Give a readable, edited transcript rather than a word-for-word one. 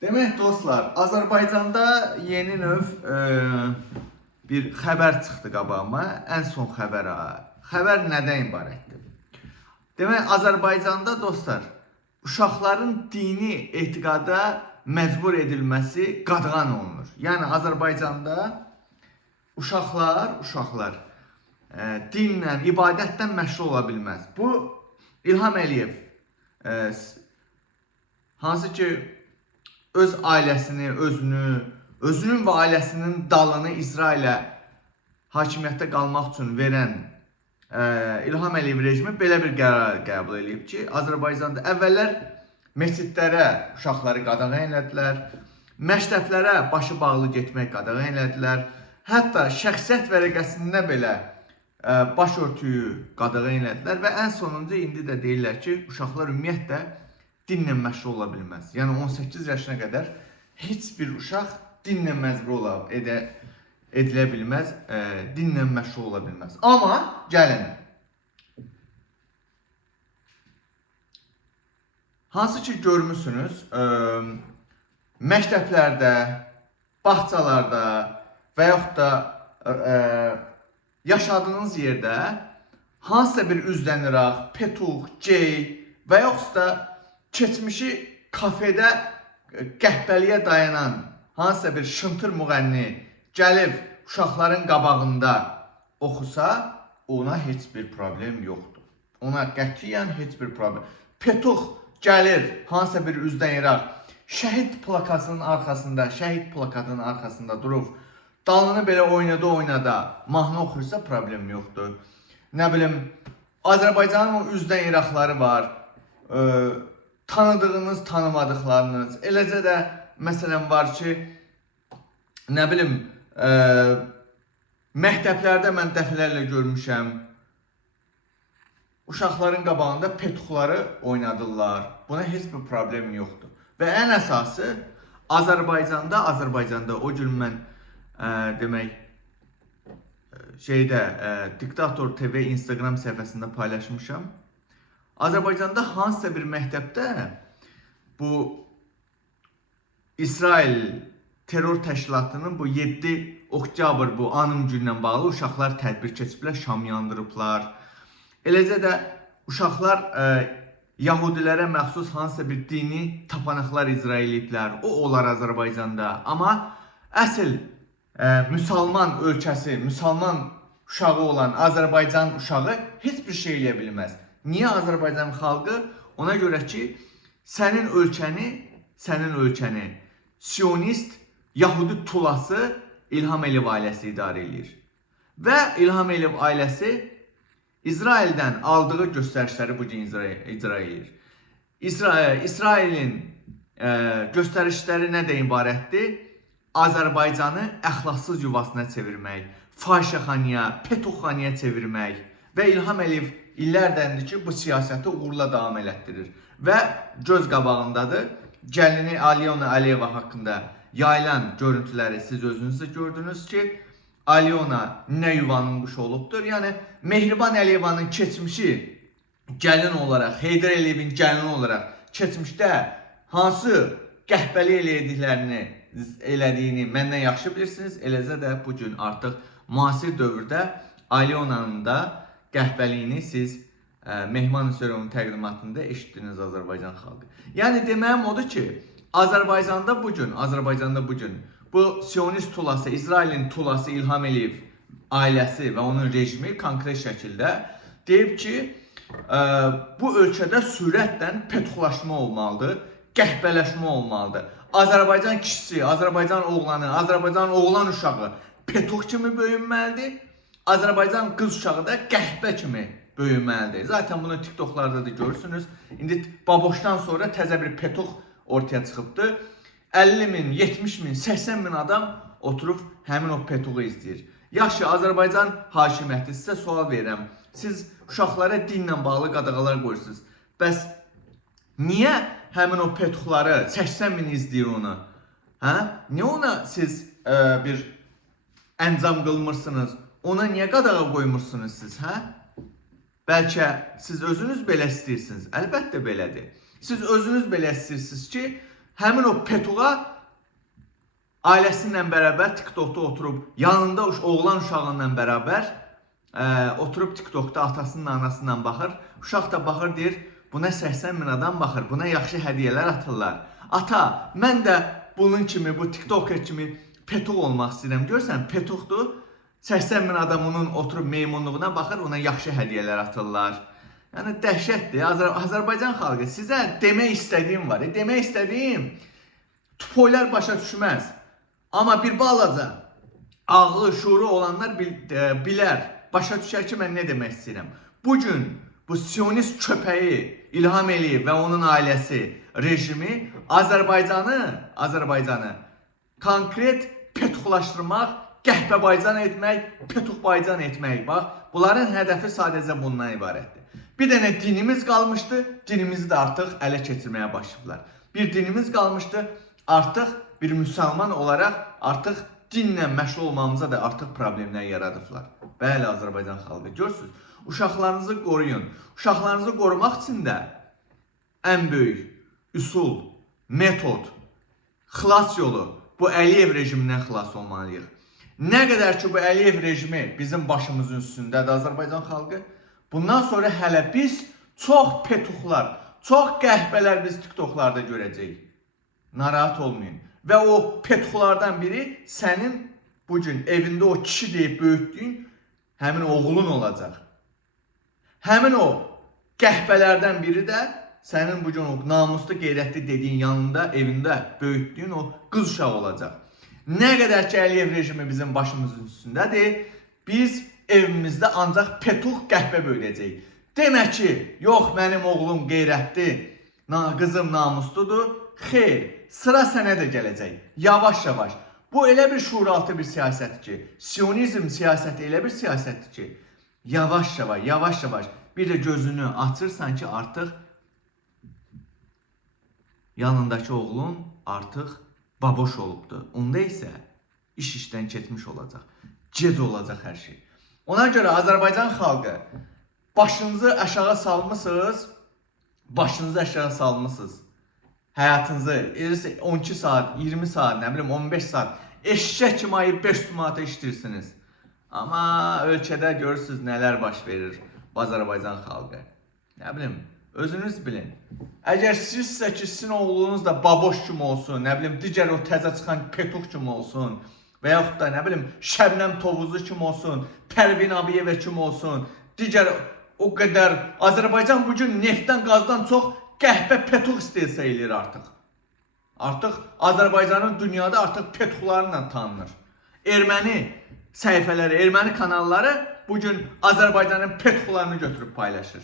Demək dostlar, Azərbaycanda yeni növ bir xəbər çıxdı qabağıma. Ən son xəbər. Xəbər nədən ibarətdir? Demək, Azərbaycanda dostlar, uşaqların dini etiqada məcbur edilməsi qadağan olunur. Yəni Azərbaycanda uşaqlar dinlə, ibadətdən məşğul ola bilməz. Bu İlham Əliyev hansı ki öz ailəsini, özünün və ailəsinin dalını İsrailə hakimiyyətdə qalmaq üçün verən İlham Əliyev rejimi belə bir qərar qəbul edib ki, Azərbaycanda əvvəllər məscidlərə uşaqları qadağan elədilər, məktəblərə başı bağlı getmək qadağan elədilər, hətta şəxsiyyət vərəqəsində belə başörtüyü qadağan elədilər və ən sonuncu indi də deyirlər ki, uşaqlar ümumiyyətlə dinlə məşğul ola bilməz. Yəni 18 yaşına qədər heç bir uşaq dinlə məcbur edilə bilməz, dinlə məşğul ola bilməz. Amma gəlin, hansı ki görmüsünüz, məktəblərdə, bağçalarda və yaxud da yaşadığınız yerdə hansısa bir üzdən-iraq, petuq, gey və yaxud da keçmişi kafedə qəhbəliyə dayanan hansısa bir şıntır müğənni gəlib uşaqların qabağında oxusa, ona heç bir problem yoxdur. Ona qətiyyən heç bir problem. Petuq gəlir hansısa bir üzdən-iraq, şəhid plakatının arxasında durub, dalını belə oynada mahnı oxuyursa problem yoxdur. Nə bilim, Azərbaycanın o üzdən-iraqları var, tanıdığınız, tanımadıqlarınız. Eləcə də məsələn var ki, nə bilim, məktəblərdə mən dəfələrlə görmüşəm, uşaqların qabağında petuqları oynadırlar. Buna heç bir problem yoxdur. Və ən əsası, Azərbaycanda o gün mən demək, Diktator TV Instagram səhifəsində paylaşmışam. Azərbaycanda hansısa bir məktəbdə bu İsrail terror təşkilatının bu 7 oktyabr bu anım günlə bağlı uşaqlar tədbir keçiblər, şam yandırıblar. Eləcə də uşaqlar Yahudilərə məxsus hansısa bir dini tapanaqlar icra ediblər. O olar Azərbaycanda. Amma əsl müsəlman ölkəsi, müsəlman uşağı olan Azərbaycan uşağı heç bir şey eləyə bilməz. Niyə Azərbaycan xalqı? Ona görə ki, sənin ölkəni Siyonist, Yahudi tulası İlham Əliyev ailəsi idarə edir. Və İlham Əliyev ailəsi İsraildən aldığı göstərişləri bu gün icra edir. İsrailin göstərişləri nədən ibarətdir? Azərbaycanı əxlaqsız yuvasına çevirmək, fahişəxanaya, petuxanaya çevirmək və İlham Əliyev illərdəndir ki, bu siyasəti uğurla davam elətdirir. Və göz qabağındadır, gəlini Alyona Aliyeva haqqında yayılan görüntüləri siz özünüz də gördünüz ki, Alyona nə yuvanın quşu olubdur. Yəni, Mehriban Əliyevanın keçmişi gəlin olaraq, Heydər Əliyevin gəlini olaraq keçmişdə hansı qəhbəli elədiyini məndən yaxşı bilirsiniz. Eləcə də bugün artıq müasir dövrdə Alyonanın da qəhbəliyini siz Mehman Hüseynovun təqdimatında eşitdiniz Azərbaycan xalqı. Yəni deməyim odur ki, Azərbaycanda bugün bu Siyonist tulası, İsrailin tulası İlham Əliyev ailəsi və onun rejimi konkret şəkildə deyib ki, bu ölkədə sürətlə petuqlaşma olmalıdır, qəhbələşmə olmalıdır. Azərbaycan kişisi, Azərbaycan oğlanı, Azərbaycan oğlan uşağı petuq kimi böyünməlidir. Azərbaycan qız uşağı da qəhbə kimi böyünməlidir. Zaten bunu TikTok'larda da görürsünüz. İndi Baboşdan sonra təzə bir petuq ortaya çıxıbdır. 50 min, 70 min, 80 min adam oturub həmin o petuğu izləyir. Yaxşı, Azərbaycan hakimiyyəti, sizə sual verirəm. Siz uşaqlara dinlə bağlı qadağalar qoyursunuz. Bəs niyə həmin o petuqları 80 min izləyir onu? Niyə ona siz bir əncam qılmırsınız? Ona niyə qadağa qoymursunuz siz? Bəlkə siz özünüz belə istəyirsiniz. Əlbəttə belədir. Siz özünüz belə istəyirsiniz ki, həmin o Petuğa ailəsinlə bərabər TikTokda oturub, yanında oğlan uşağıyla bərabər oturub TikTokda atasının anasından baxır. Uşaq da baxır, deyir, buna 80 bin adam baxır, buna yaxşı hədiyyələr atırlar. Ata, mən də bunun kimi, bu TikToker kimi Petuq olmaq istəyirəm. Görürsən, Petuqdur, 80 bin adam onun oturub meymunluğuna baxır, ona yaxşı hədiyyələr atırlar. Yəni, dəhşətdir. Azərbaycan xalqı, sizə demək istədiyim var. Demək istədiyim, tupoylar başa düşməz. Amma bir balaca ağlı, şuuru olanlar bilər, başa düşər ki, mən nə demək istəyirəm. Bugün bu sionist köpəyi İlham Əliyev və onun ailəsi, rejimi Azərbaycanı konkret petuqlaşdırmaq, Qəhbəbaycan etmək, Petuqbaycan etmək. Bax, bunların hədəfi sadəcə bundan ibarətdir. Bir dənə dinimiz qalmışdı, dinimizi də artıq ələ keçirməyə başlayıblar. Bir dinimiz qalmışdı, artıq bir müsəlman olaraq artıq dinlə məşğul olmamıza da artıq problemlər yaradıblar. Bəli, Azərbaycan xalqı, görürsünüz. Uşaqlarınızı qoruyun. Uşaqlarınızı qorumaq üçün də ən böyük üsul, metod, xilas yolu bu Əliyev rejimindən xilas olmalıyıq. Nə qədər ki, bu Əliyev rejimi bizim başımızın üstündədir Azərbaycan xalqı, bundan sonra hələ biz çox petuqlar, çox qəhbələr biz TikToklarda görəcəyik. Narahat olmayın. Və o petuqlardan biri sənin bugün evində o kişi deyib böyütdüyün həmin oğlun olacaq. Həmin o qəhbələrdən biri də sənin bugün o namuslu, qeyrətli dediyin yanında, evində böyütdüyün o qız uşağı olacaq. Nə qədər ki, Əliyev rejimi bizim başımızın üstündədir, biz evimizdə ancaq petuq qəhbə böyüdəcəyik. Demək ki, yox, mənim oğlum qeyrətli, qızım namusludur. Xeyr, sıra sənə də gələcək. Yavaş-yavaş. Bu elə bir şuuraltı bir siyasətdir ki, Siyonizm siyasəti elə bir siyasətdir ki, yavaş-yavaş bir də gözünü açırsan ki, artıq yanındakı oğlun artıq baboş olubdur. Onda isə iş işdən keçmiş olacaq. Gec olacaq hər şey. Ona görə Azərbaycan xalqı başınızı aşağı salmısınız. Həyatınızı 12 saat, 20 saat, nə bilim 15 saat eşşək kimi ayıb 500 manata işləyirsiniz. Amma ölkədə görürsünüz nələr baş verir Azərbaycan xalqı. Nə bilim, özünüz bilin. Əgər sizsə ki, sizin oğlunuz da baboş kimi olsun, nə bilim, digər o təzə çıxan petuq kimi olsun və yaxud da nə bilim, Şəbnəm Tovuzlu kimi olsun, Pərvin Abiyevə kimi olsun, digər o qədər Azərbaycan bugün neftdən, qazdan çox qəhbə petuq istehsa eləyir artıq. Artıq Azərbaycanın dünyada artıq petuqlarla tanınır. Erməni səhifələri, erməni kanalları bugün Azərbaycanın petuqlarını götürüb paylaşır.